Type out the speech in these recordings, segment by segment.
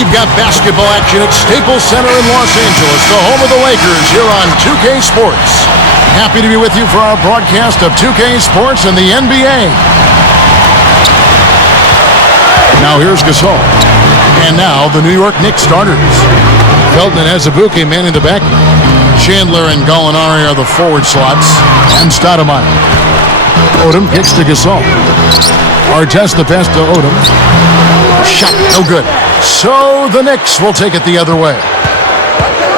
We've got basketball action at Staples Center in Los Angeles, the home of the Lakers, here on 2K Sports. Happy to be with you for our broadcast of 2K Sports and the NBA. Now here's Gasol. And now the New York Knicks starters. Felton and Azubuike manning the back. Chandler and Gallinari are the forward slots. And Stoudemire. Odom kicks to Gasol. Artest the pass to Odom. Shot, no good. So the Knicks will take it the other way.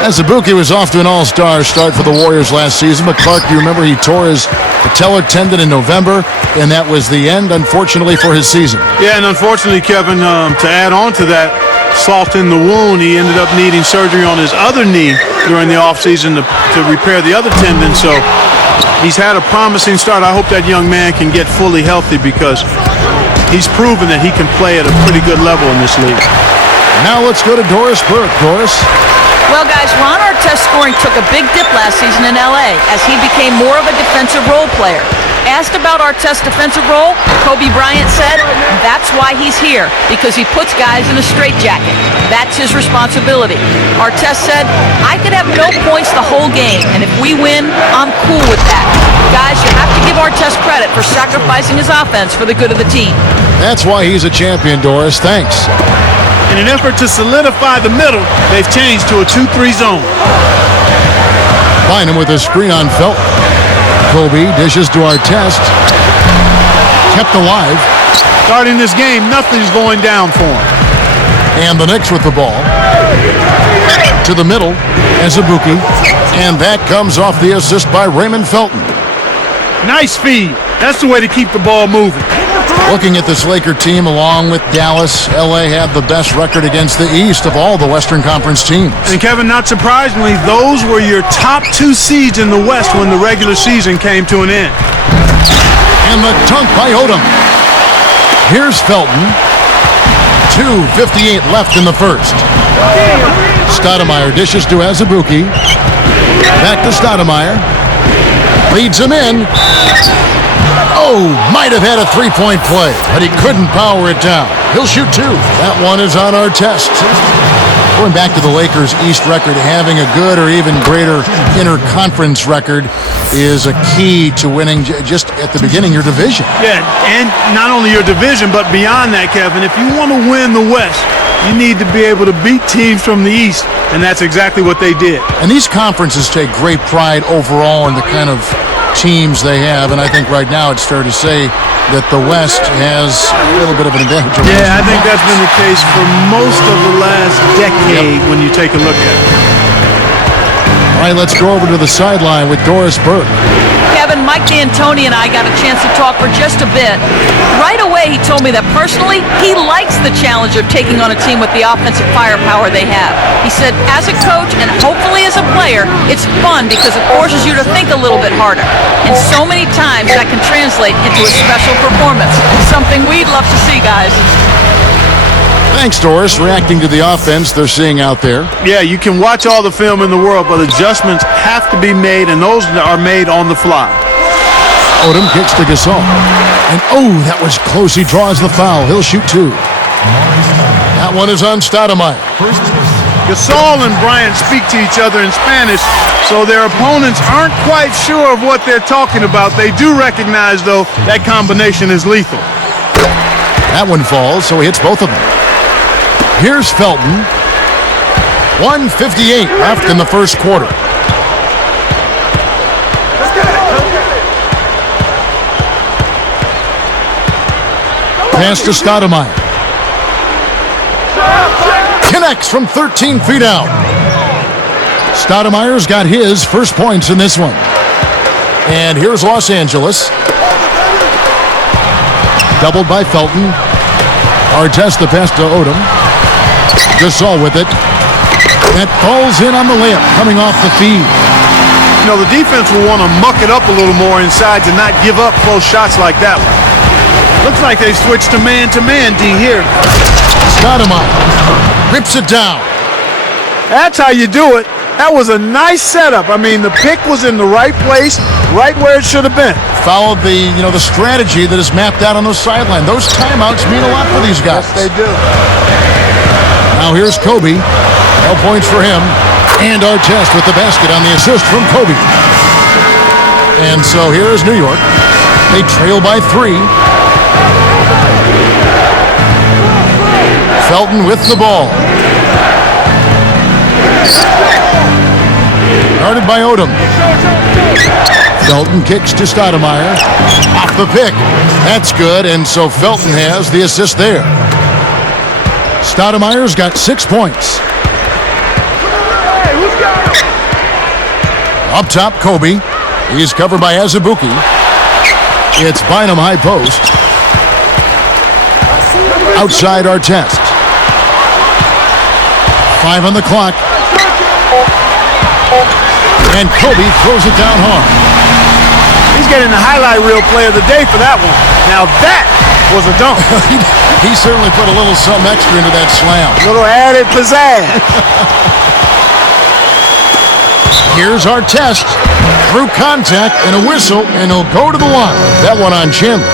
Azubuike was off to an all-star start for the Warriors last season, but Clark, you remember he tore his patellar tendon in November, and that was the end, unfortunately, for his season. Yeah, and unfortunately, Kevin, to add on to that, salt in the wound, he ended up needing surgery on his other knee during the offseason to repair the other tendon, so he's had a promising start. I hope that young man can get fully healthy because he's proven that he can play at a pretty good level in this league. Now let's go to Doris Burke. Doris? Well, guys, Ron Artest's scoring took a big dip last season in L.A. as he became more of a defensive role player. Asked about Artest's defensive role, Kobe Bryant said, that's why he's here, because he puts guys in a straitjacket. That's his responsibility. Artest said, I could have no points the whole game, and if we win, I'm cool with that. Guys, you have to give Artest credit for sacrificing his offense for the good of the team. That's why he's a champion, Doris. Thanks. In an effort to solidify the middle, they've changed to a 2-3 zone. Bynum with a screen on Felton. Kobe dishes to Artest. Kept alive. Starting this game, nothing's going down for him. And the Knicks with the ball. To the middle, Azubuike. And that comes off the assist by Raymond Felton. Nice feed. That's the way to keep the ball moving. Looking at this Laker team along with Dallas, LA had the best record against the East of all the Western Conference teams. And Kevin, not surprisingly, those were your top 2 seeds in the West when the regular season came to an end. And the dunk by Odom. Here's Felton. 2:58 left in the first. Stoudemire dishes to Azubuike. Back to Stoudemire. Leads him in. Oh, might have had a three-point play, but he couldn't power it down. He'll shoot 2. That one is on Artest. Going back to the Lakers' East record, having a good or even greater interconference record is a key to winning just at the beginning your division. Yeah, and not only your division, but beyond that, Kevin, if you want to win the West, you need to be able to beat teams from the East, and that's exactly what they did. And these conferences take great pride overall in the kind of teams they have, and I think right now it's fair to say that the West has a little bit of an advantage. Yeah, I think that's been the case for most of the last decade when you take a look at it. All right, let's go over to the sideline with Doris Burke. Kevin, Mike D'Antoni and I got a chance to talk for just a bit. Right away, he told me that personally, he likes the challenge of taking on a team with the offensive firepower they have. He said, as a coach and hopefully as a player, it's fun because it forces you to think a little bit harder. And so many times that can translate into a special performance. Something we'd love to see, guys. Thanks, Doris, reacting to the offense they're seeing out there. Yeah, you can watch all the film in the world, but adjustments have to be made, and those are made on the fly. Odom kicks to Gasol. And, oh, that was close. He draws the foul. He'll shoot 2. That one is on Stoudemire. Gasol and Bryant speak to each other in Spanish, so their opponents aren't quite sure of what they're talking about. They do recognize, though, that combination is lethal. That one falls, so he hits both of them. Here's Felton. 1:58 left in the first quarter. Pass to Stoudemire. Connects from 13 feet out. Stoudemire's got his first points in this one. And here's Los Angeles. Doubled by Felton. Artest the pass to Odom. Gasol with it. That falls in on the layup coming off the feed. You know, the defense will want to muck it up a little more inside to not give up close shots like that one. Looks like they switched to man-to-man, D, here. Stoudemire rips it down. That's how you do it. That was a nice setup. I mean, the pick was in the right place, right where it should have been. Followed the strategy that is mapped out on the sideline. Those timeouts mean a lot for these guys. Yes, they do. Now here's Kobe. 12 points for him. And Artest with the basket on the assist from Kobe. And so here is New York. They trail by 3. Felton with the ball. Guarded by Odom. Felton kicks to Stoudemire. Off the pick. That's good, and so Felton has the assist there. Stoudemire's got 6 points. Up top, Kobe. He's covered by Azubuike. It's Bynum high post. Outside Artest. 5 on the clock. And Kobe throws it down hard. He's getting the highlight reel play of the day for that one. Now that was a dunk. He certainly put a little something extra into that slam. Little added pizzazz. Here's Artest. Through contact and a whistle, and he'll go to the line. That one on Chandler.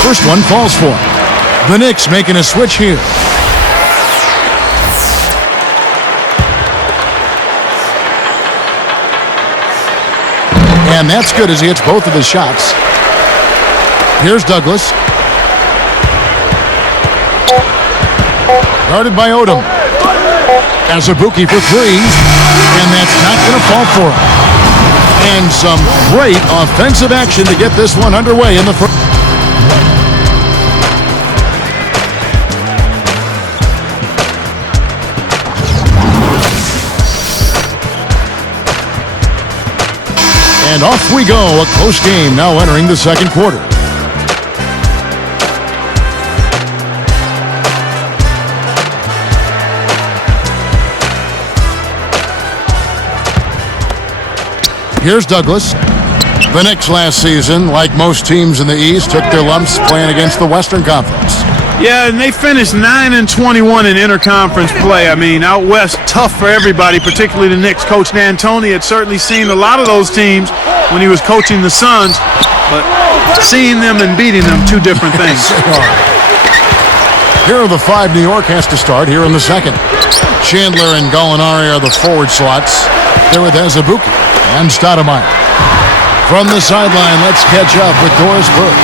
First one falls for him. The Knicks making a switch here. And that's good as he hits both of his shots. Here's Douglas. Guarded by Odom. Azubuike for 3. And that's not going to fall for him. And some great offensive action to get this one underway in the first. And off we go. A close game now entering the second quarter. Here's Douglas. The Knicks last season, like most teams in the East, took their lumps playing against the Western Conference. Yeah, and they finished 9-21 in interconference play. I mean, out west, tough for everybody, particularly the Knicks. Coach D'Antoni had certainly seen a lot of those teams when he was coaching the Suns, but seeing them and beating them, two different things. Here are the 5 New York has to start here in the second. Chandler and Gallinari are the forward slots. They're with Azubuike and Stoudemire. From the sideline, let's catch up with Doris Burke.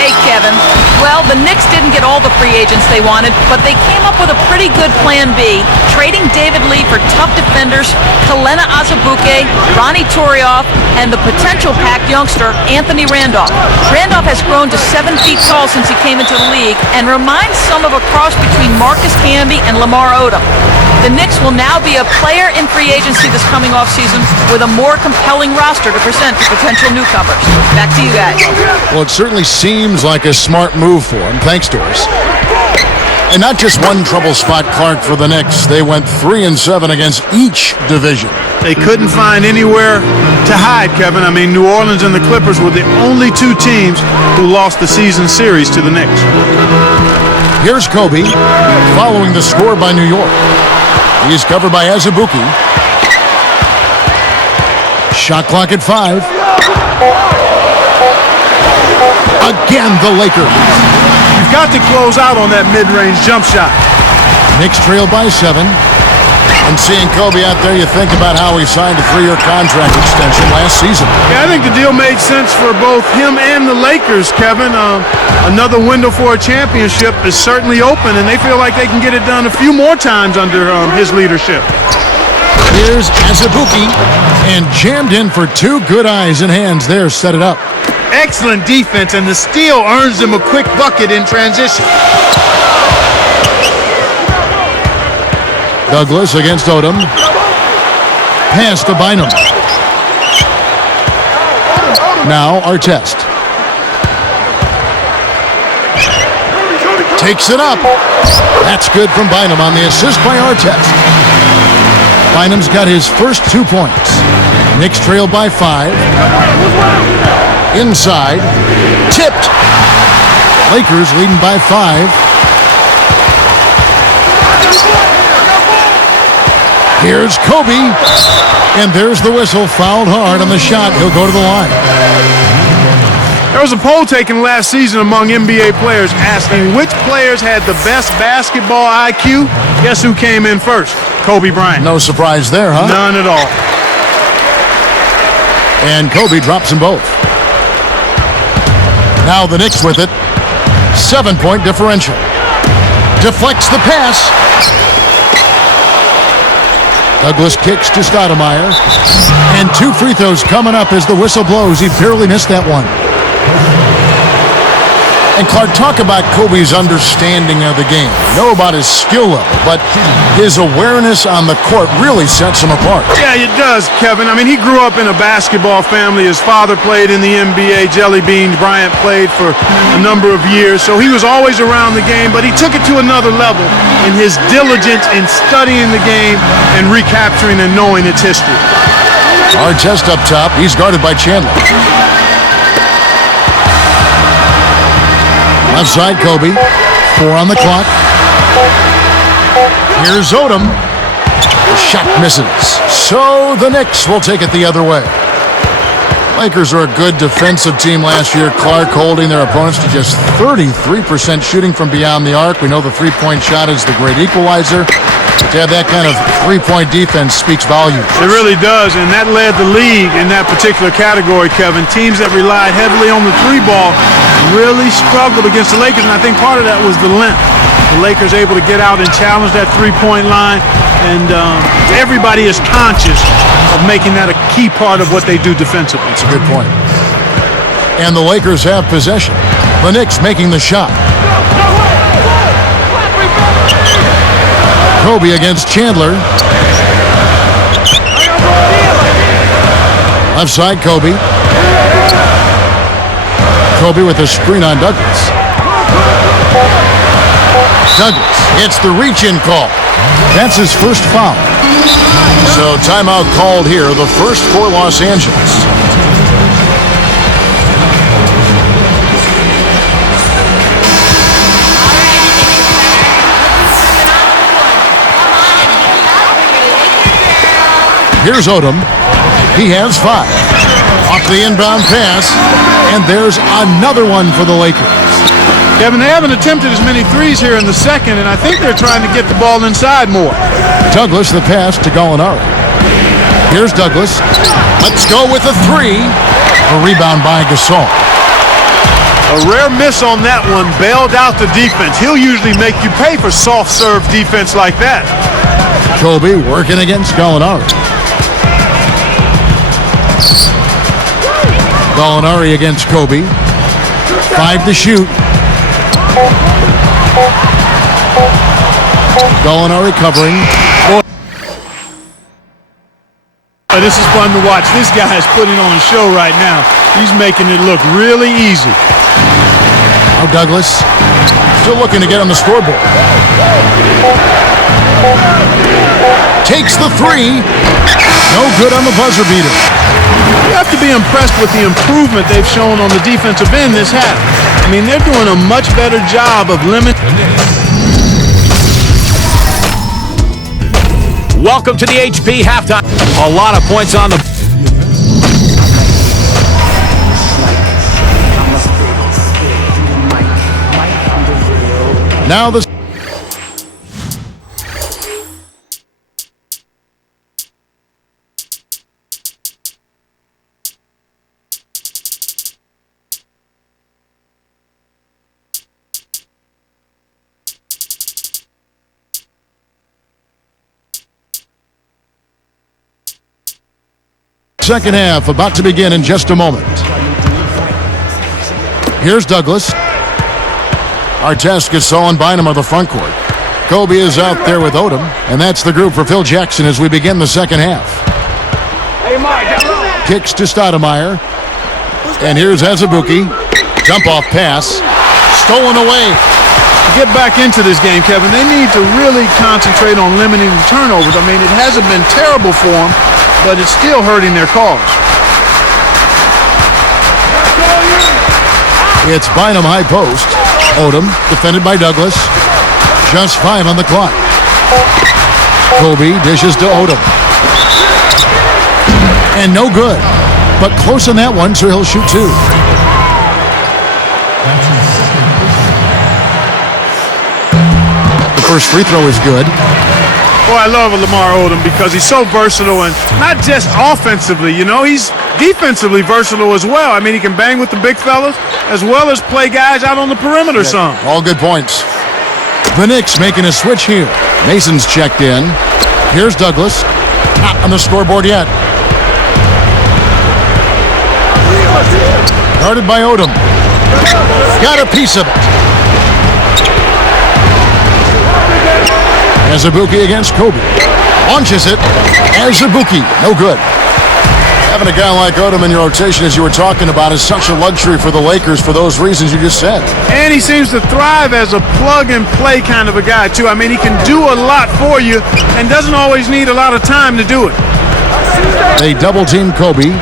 Hey, Kevin. Well, the Knicks didn't get all the free agents they wanted, but they came up with a pretty good plan B, trading David Lee for tough defenders, Kelenna Azubuike, Ronnie Torioff, and the potential pack youngster, Anthony Randolph. Randolph has grown to 7 feet tall since he came into the league and reminds some of a cross between Marcus Camby and Lamar Odom. The Knicks will now be a player in free agency this coming offseason with a more compelling roster to present to potential newcomers. Back to you guys. Well, it certainly seems like a smart move for him. Thanks, Doris. And not just one trouble spot, Clark, for the Knicks. They went 3-7 against each division. They couldn't find anywhere to hide, Kevin. I mean, New Orleans and the Clippers were the only 2 teams who lost the season series to the Knicks. Here's Kobe, following the score by New York. He's covered by Azubuike. Shot clock at 5. Again, the Lakers. You've got to close out on that mid-range jump shot. Knicks trail by 7. And seeing Kobe out there, you think about how he signed a 3-year contract extension last season. Yeah, I think the deal made sense for both him and the Lakers, Kevin. Another window for a championship is certainly open, and they feel like they can get it done a few more times under his leadership. Here's Azubuike, and jammed in for 2 good eyes and hands there. Set it up. Excellent defense, and the steal earns them a quick bucket in transition. Douglas against Odom. Pass to Bynum. Now Artest. Takes it up. That's good from Bynum on the assist by Artest. Bynum's got his first 2 points. Knicks trail by 5. Inside. Tipped. Lakers leading by 5. Here's Kobe. And there's the whistle. Fouled hard on the shot. He'll go to the line. There was a poll taken last season among NBA players asking which players had the best basketball IQ. Guess who came in first? Kobe Bryant. No surprise there, huh? None at all. And Kobe drops them both. Now the Knicks with it. 7-point differential. Deflects the pass. Douglas kicks to Stoudemire. And 2 free throws coming up as the whistle blows. He barely missed that one. And Clark, talk about Kobe's understanding of the game. We know about his skill level, but his awareness on the court really sets him apart. Yeah, it does, Kevin. I mean, he grew up in a basketball family. His father played in the NBA. Jelly Bean Bryant played for a number of years. So he was always around the game, but he took it to another level in his diligence in studying the game and recapturing and knowing its history. Artest up top. He's guarded by Chandler. Left side, Kobe. 4 on the clock. Here's Odom. The shot misses. So the Knicks will take it the other way. Lakers are a good defensive team last year. Clark holding their opponents to just 33% shooting from beyond the arc. We know the three-point shot is the great equalizer. But to have that kind of three-point defense speaks volumes. It really does, and that led the league in that particular category, Kevin. Teams that relied heavily on the three ball really struggled against the Lakers, and I think part of that was the length. The Lakers able to get out and challenge that three-point line, and everybody is conscious of making that a key part of what they do defensively. That's a good point. And the Lakers have possession. The Knicks making the shot. Kobe against Chandler. Left side, Kobe. Kobe with a screen on Douglas. Douglas gets the reach-in call. That's his first foul. So timeout called here, the first for Los Angeles. Here's Odom. He has 5. Off the inbound pass, and there's another one for the Lakers. Kevin, they haven't attempted as many threes here in the second, and I think they're trying to get the ball inside more. Douglas, the pass to Gallinari. Here's Douglas. Let's go with a 3. A rebound by Gasol. A rare miss on that one, bailed out the defense. He'll usually make you pay for soft serve defense like that. Kobe working against Gallinari. Gallinari against Kobe. 5 to shoot. Gallinari covering. This is fun to watch. This guy is putting on a show right now. He's making it look really easy. Now Douglas still looking to get on the scoreboard. Takes the 3. No good on the buzzer beater. You have to be impressed with the improvement they've shown on the defensive end this half. I mean, they're doing a much better job of limiting. Welcome to the HP halftime. A lot of points on the... Now the... Second half about to begin in just a moment. Here's Douglas. Artest, Gasol, and Bynum are the front court. Kobe is out there with Odom, and that's the group for Phil Jackson as we begin the second half. Kicks to Stoudemire. And here's Azubuike. Dump-off pass. Stolen away. To get back into this game, Kevin, they need to really concentrate on limiting the turnovers. I mean, it hasn't been terrible for them, but it's still hurting their cause. It's Bynum high post. Odom defended by Douglas. Just 5 on the clock. Kobe dishes to Odom. And no good. But close on that one, so he'll shoot two. The first free throw is good. Boy, I love Lamar Odom because he's so versatile, and not just offensively, you know, he's defensively versatile as well. I mean, he can bang with the big fellas as well as play guys out on the perimeter some. All good points. The Knicks making a switch here. Mason's checked in. Here's Douglas. Not on the scoreboard yet. Guarded by Odom. Got a piece of it. Azubuike against Kobe. Launches it. Azubuike. No good. Having a guy like Odom in your rotation, as you were talking about, is such a luxury for the Lakers for those reasons you just said. And he seems to thrive as a plug-and-play kind of a guy, too. I mean, he can do a lot for you and doesn't always need a lot of time to do it. They double-team Kobe.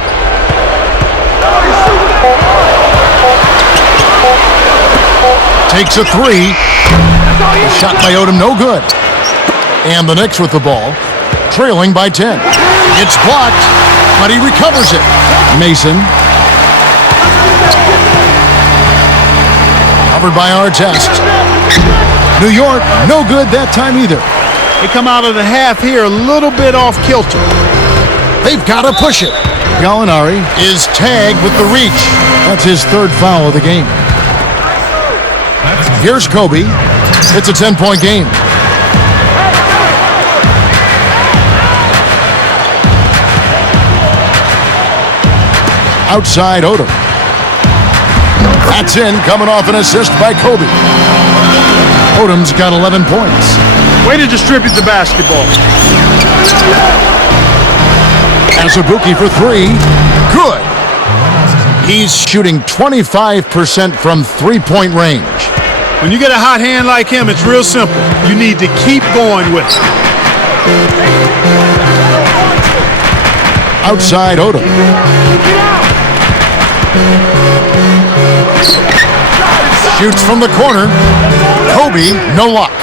Takes a three. Shot by Odom, no good. And the Knicks with the ball, trailing by 10. It's blocked, but he recovers it. Mason. Covered by Artest. New York, no good that time either. They come out of the half here a little bit off kilter. They've got to push it. Gallinari is tagged with the reach. That's his third foul of the game. Here's Kobe. It's a 10-point game. Outside Odom. That's in, coming off an assist by Kobe. Odom's got 11 points. Way to distribute the basketball. Azubuike for three. Good. He's shooting 25% from three-point range. When you get a hot hand like him, it's real simple. You need to keep going with it. Outside Odom. Shoots from the corner. Kobe, no luck.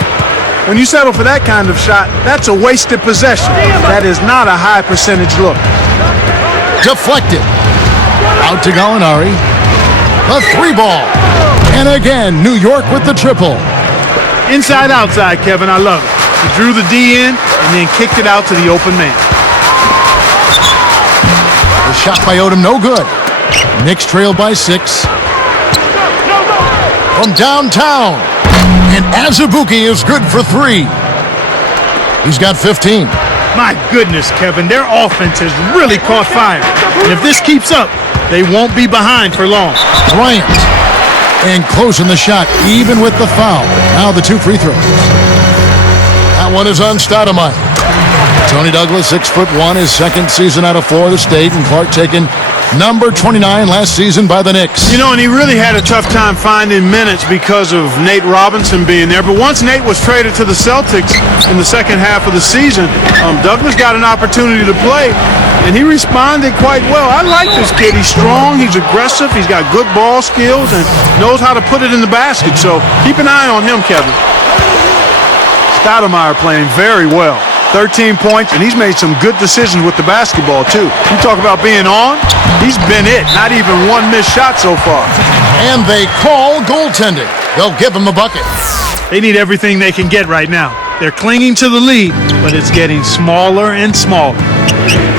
When you settle for that kind of shot, that's a wasted possession. That is not a high percentage look. Deflected. Out to Gallinari. A three ball. And again, New York with the triple. Inside, outside, Kevin, I love it. He drew the D in and then kicked it out to the open man. The shot by Odom, no good. Knicks trail by 6. From downtown. And Azubuike is good for 3. He's got 15. My goodness, Kevin, their offense has really caught fire. And if this keeps up, they won't be behind for long. Bryant. And close in the shot, even with the foul. Now the 2 free throws. That one is on Stoudemire. Tony Douglas, 6'1", his second season out of Florida State, and Clark taken number 29 last season by the Knicks. You know, and he really had a tough time finding minutes because of Nate Robinson being there. But once Nate was traded to the Celtics in the second half of the season, Douglas got an opportunity to play, and he responded quite well. I like this kid. He's strong, he's aggressive, he's got good ball skills, and knows how to put it in the basket. So keep an eye on him, Kevin. Stoudemire playing very well. 13 points, and he's made some good decisions with the basketball, too. You talk about being on, he's been it. Not even one missed shot so far. And they call goaltending. They'll give him a bucket. They need everything they can get right now. They're clinging to the lead, but it's getting smaller and smaller.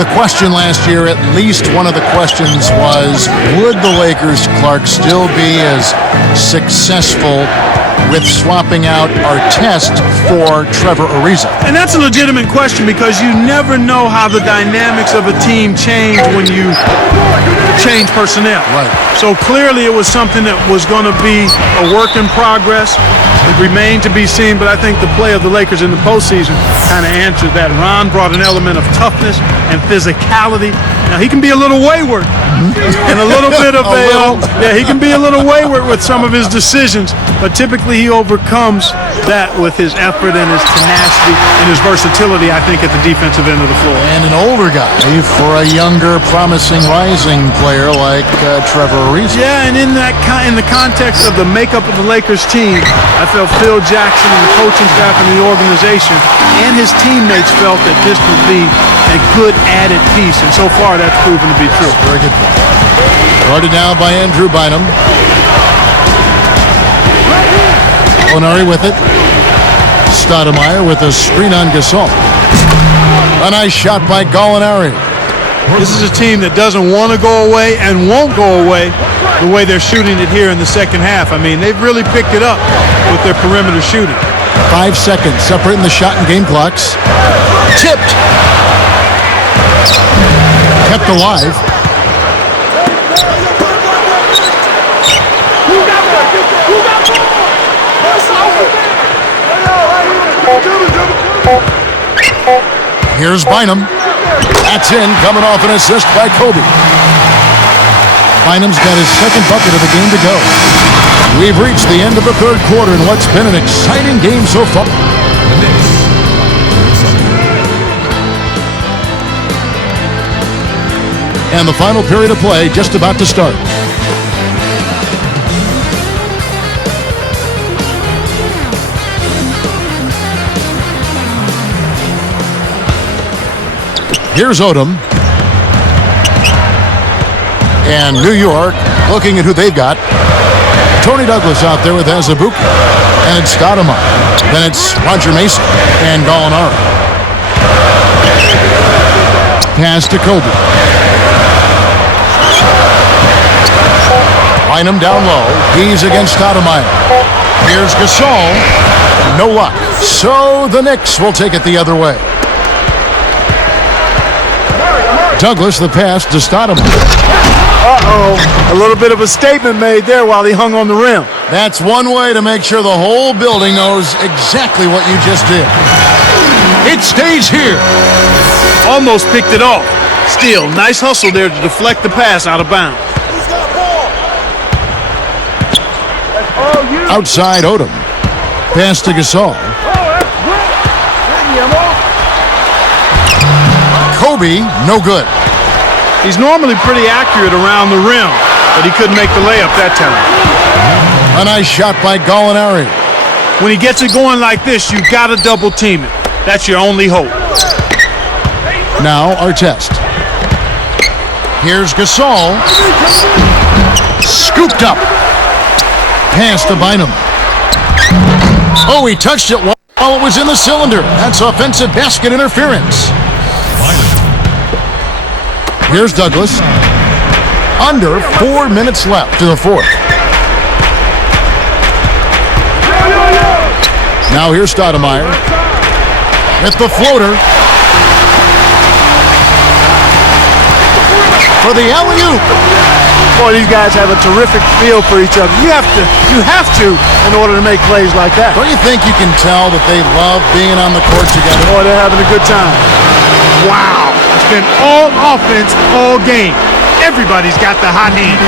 The question last year, at least one of the questions was, would the Lakers, Clark, still be as successful with swapping out Artest for Trevor Ariza? And that's a legitimate question because you never know how the dynamics of a team change when you change personnel. Right. So clearly it was something that was going to be a work in progress. It remained to be seen, but I think the play of the Lakers in the postseason kind of answered that. Ron brought an element of toughness and physicality Now, he can be a little wayward and a little bit of he can be a little wayward with some of his decisions, but typically he overcomes that with his effort and his tenacity and his versatility, I think, at the defensive end of the floor. And an older guy for a younger, promising, rising player like Trevor Ariza. Yeah, and in the context of the makeup of the Lakers team, I felt Phil Jackson and the coaching staff and the organization and his teammates felt that this would be a good added piece, and so far that's proven to be true. Very good point. Guarded now by Andrew Bynum. Onari with it. Stoudemire with a screen on Gasol. A nice shot by Gallinari. This is a team that doesn't want to go away and won't go away the way they're shooting it here in the second half. I mean, they've really picked it up with their perimeter shooting. 5 seconds separating the shot and game clocks. Tipped. Kept alive. Here's Bynum. That's in, coming off an assist by Kobe. Bynum's got his second bucket of the game to go. We've reached the end of the third quarter in what's been an exciting game so far. And the final period of play just about to start. Here's Odom. And New York looking at who they've got. Tony Douglas out there with Azubuike. And it's Stoudemire. Then it's Roger Mason and Gallinari. Pass to Kobe. Bynum down low. He's against Stoudemire. Here's Gasol. No luck. So the Knicks will take it the other way. Douglas, the pass to Stoudemire. A little bit of a statement made there while he hung on the rim. That's one way to make sure the whole building knows exactly what you just did. It stays here. Almost picked it off. Still, nice hustle there to deflect the pass out of bounds. Outside Odom. Pass to Gasol. Kobe, no good. He's normally pretty accurate around the rim, but he couldn't make the layup that time. A nice shot by Gallinari. When he gets it going like this, you got to double team it. That's your only hope. Now our test. Here's Gasol. Scooped up. Pass to Bynum. Oh, he touched it while it was in the cylinder. That's offensive basket interference. Here's Douglas. Under 4 minutes left to the fourth. Now here's Stoudemire. With the floater. For the alley-oop. Boy, these guys have a terrific feel for each other. You have to in order to make plays like that. Don't you think you can tell that they love being on the court together? Boy, they're having a good time. Wow. It's been all offense all game. Everybody's got the hot hand.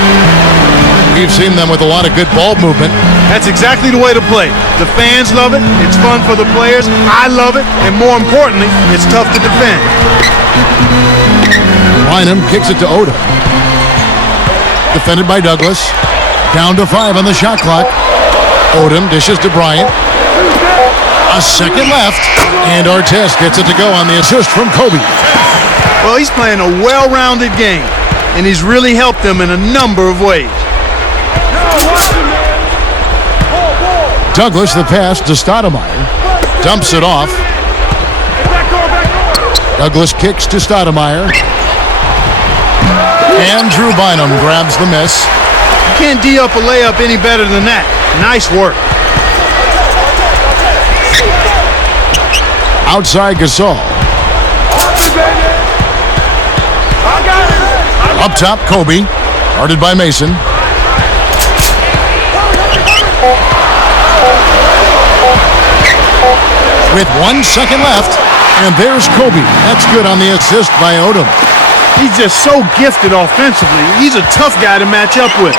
We've seen them with a lot of good ball movement. That's exactly the way to play. The fans love it. It's fun for the players. I love it. And more importantly, it's tough to defend. Bynum kicks it to Odom. Defended by Douglas. Down to 5 on the shot clock. Odom dishes to Bryant. A second left. And Artest gets it to go on the assist from Kobe. Well, he's playing a well-rounded game, and he's really helped them in a number of ways. Douglas, the pass to Stoudemire. Dumps it off. Douglas kicks to Stoudemire. Andrew Bynum grabs the miss. You can't D up a layup any better than that. Nice work. Outside Gasol. Up top, Kobe. Guarded by Mason. With 1 second left. And there's Kobe. That's good on the assist by Odom. He's just so gifted offensively. He's a tough guy to match up with.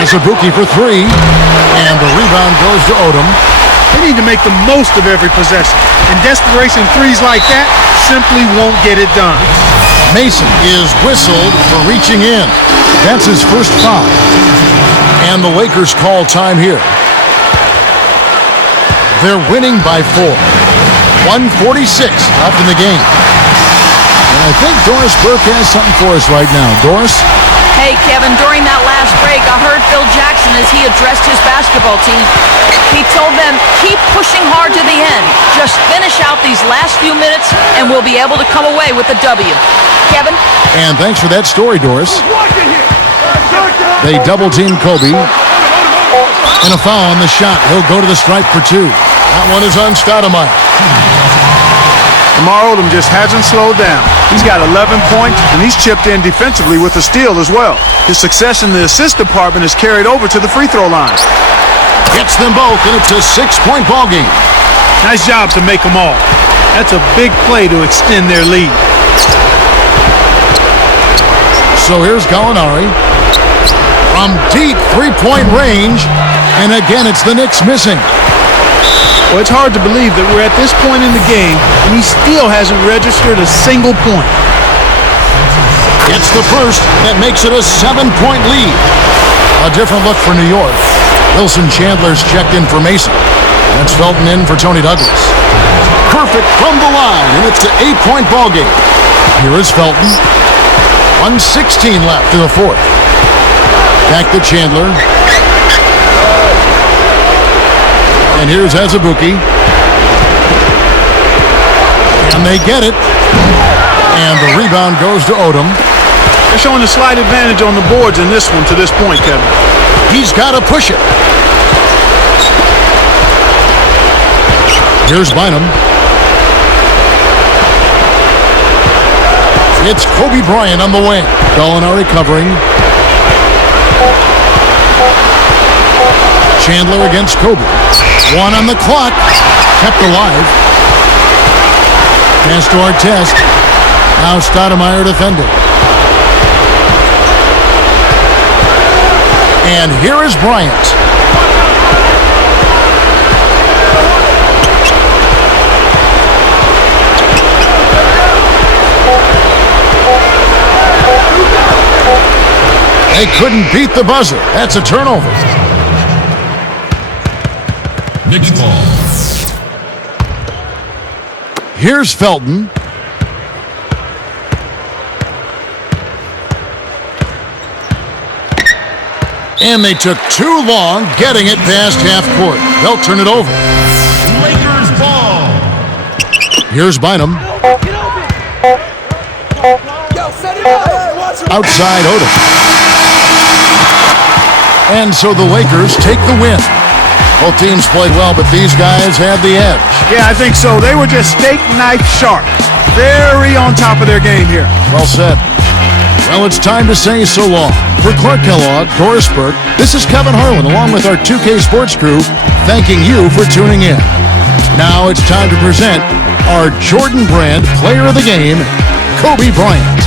Azubuike for three, and the rebound goes to Odom. They need to make the most of every possession. In desperation, threes like that simply won't get it done. Mason is whistled for reaching in. That's his first foul. And the Lakers call time here. They're winning by 4. 1:46 left in the game. And I think Doris Burke has something for us right now. Doris? Hey, Kevin, during that last break, I heard Phil Jackson as he addressed his basketball team. He told them, keep pushing hard to the end. Just finish out these last few minutes, and we'll be able to come away with a W. Kevin? And thanks for that story, Doris. They double-team Kobe. And a foul on the shot. He'll go to the stripe for 2. That one is on Stoudemire. Lamar Odom just hasn't slowed down. He's got 11 points, and he's chipped in defensively with a steal as well. His success in the assist department is carried over to the free throw line. Gets them both, and it's a 6-point ball game. Nice job to make them all. That's a big play to extend their lead. So here's Gallinari from deep three-point range, and again it's the Knicks missing. Well, it's hard to believe that we're at this point in the game and he still hasn't registered a single point. Gets the first. That makes it a 7-point lead. A different look for New York. Wilson Chandler's checked in for Mason. That's Felton in for Tony Douglas. Perfect from the line, and it's an 8-point ball game. Here is Felton. 1:16 left in the fourth. Back to Chandler. And here's Azubuike. And they get it. And the rebound goes to Odom. They're showing a slight advantage on the boards in this one to this point, Kevin. He's got to push it. Here's Bynum. It's Kobe Bryant on the wing. Gallinari covering. Chandler against Kobe. 1 on the clock. Kept alive. Pass to Artest. Now Stoudemire defending. And here is Bryant. They couldn't beat the buzzer. That's a turnover. Knicks ball. Here's Felton. And they took too long getting it past half court. They'll turn it over. Lakers ball. Here's Bynum. Outside Odom. And so the Lakers take the win. Both teams played well, but these guys had the edge. Yeah, I think so. They were just steak knife sharp. Very on top of their game here. Well said. Well, it's time to say so long. For Clark Kellogg, Doris Burke, this is Kevin Harlan along with our 2K Sports crew, thanking you for tuning in. Now it's time to present our Jordan Brand Player of the Game, Kobe Bryant.